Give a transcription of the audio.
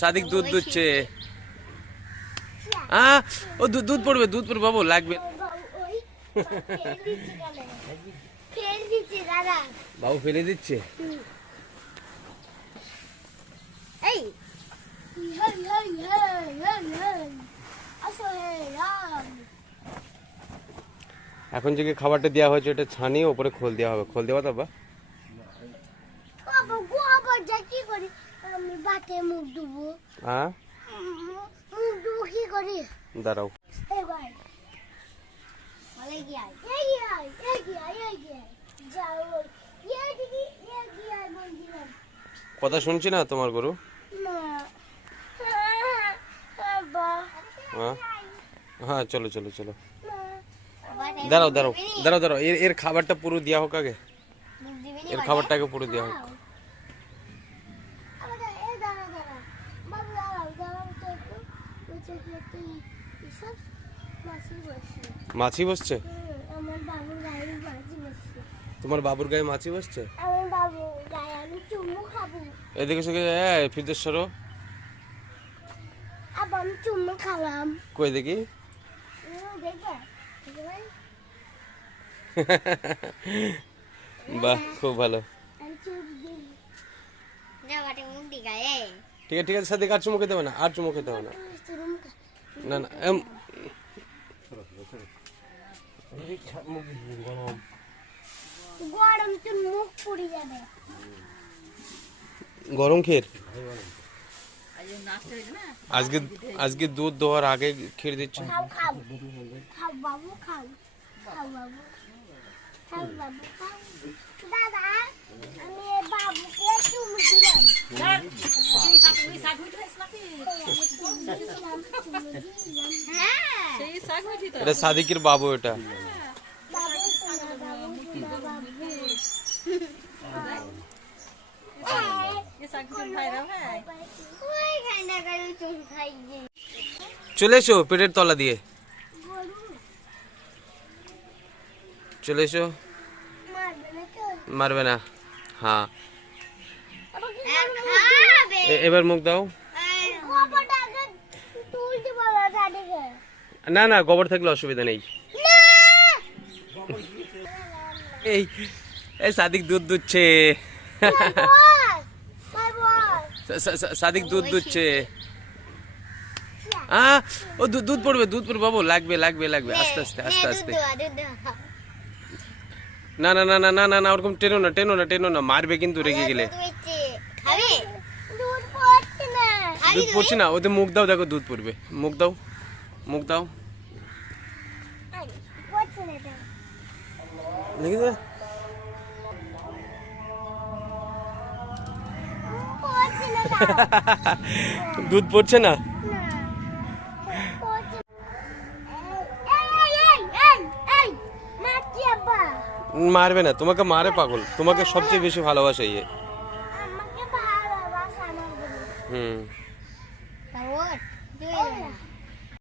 সাদিক দুধ দুচ্ছে। আ ও দুধ দুধ পড়বে দুধ পড়বে বাবু লাগবে। ওই ফেল দিচ্ছি কালে ফেল দিচ্ছি দাদা বাবু ফেলে দিচ্ছে? এখন যে খাবারটা দেওয়া হয়েছে ওটা ছানিয়ে ওপরে খোল দেওয়া হবে। খোল দেওয়া তো বা? বাবা গোবর যা কি করি? আমি বাতে মুখ ধুবো। হ্যাঁ মুখ ধুবো কি করি? দাঁড়াও। কথা শুনছি না তোমার গরু? হ্যাঁ হ্যাঁ চলো চলো চলো। দাঁড়াও দাঁড়াও দাঁড়াও দাঁড়াও এর এর খাবারটা পুরো দেওয়া হোক আগে। এর খাবারটাকে পুরো দেওয়া হোক। মাছি বসছে। তোমার বাবুর গায়ে মাছি বসছে? এদিকে সঙ্গে আবার খালাম কই দেখি? দেখবে? বাহ খুব ভালো। ঠিক আছে ঠিক আছে সাদিক আর চুমু খেতে হবে না আর চুমু খেতে হবে না। না না এম, গরম তো আজকে আজকে দুধ দেওয়ার আগে ক্ষীর দিচ্ছে খাও খাও খাও বাবু খাও খাও বাবু খাও বাবু খাও দাদা আমি এই বাবুকে চুমু দিলাম হ্যাঁ এটা সাদিকের বাবু এটা চুল খাই যে চলে এসো পেটের তলা দিয়ে। চলে এসো। মারবে না। হ্যাঁ। এবার মুখ দাও। না না গোবর থাকলে অসুবিধা নেই। এই এই সাদিক দুধ দুচ্ছে সাদিক দুধ দুচ্ছে। আ ও দুধ দুধ পড়বে দুধ পড়বে বাবু লাগবে লাগবে লাগবে আস্তে আস্তে আস্তে আস্তে। না না না না না না না ওরকম টেনো না টেনো না টেনো না মারবে কিন্তু রেগে গেলে। খাবে? দুধ পড়ছে না। দুধ পড়ছে না ওতে মুখ দাও দেখো দুধ পড়বে। মুখ দাও মুখ দাও। পড়ছে না এটা দেখি দুধ পড়ছে না? মারবে না তোমাকে মারে পাগল। তোমাকে সবচেয়ে বেশি ভালোবাসে ইয়ে। হুম।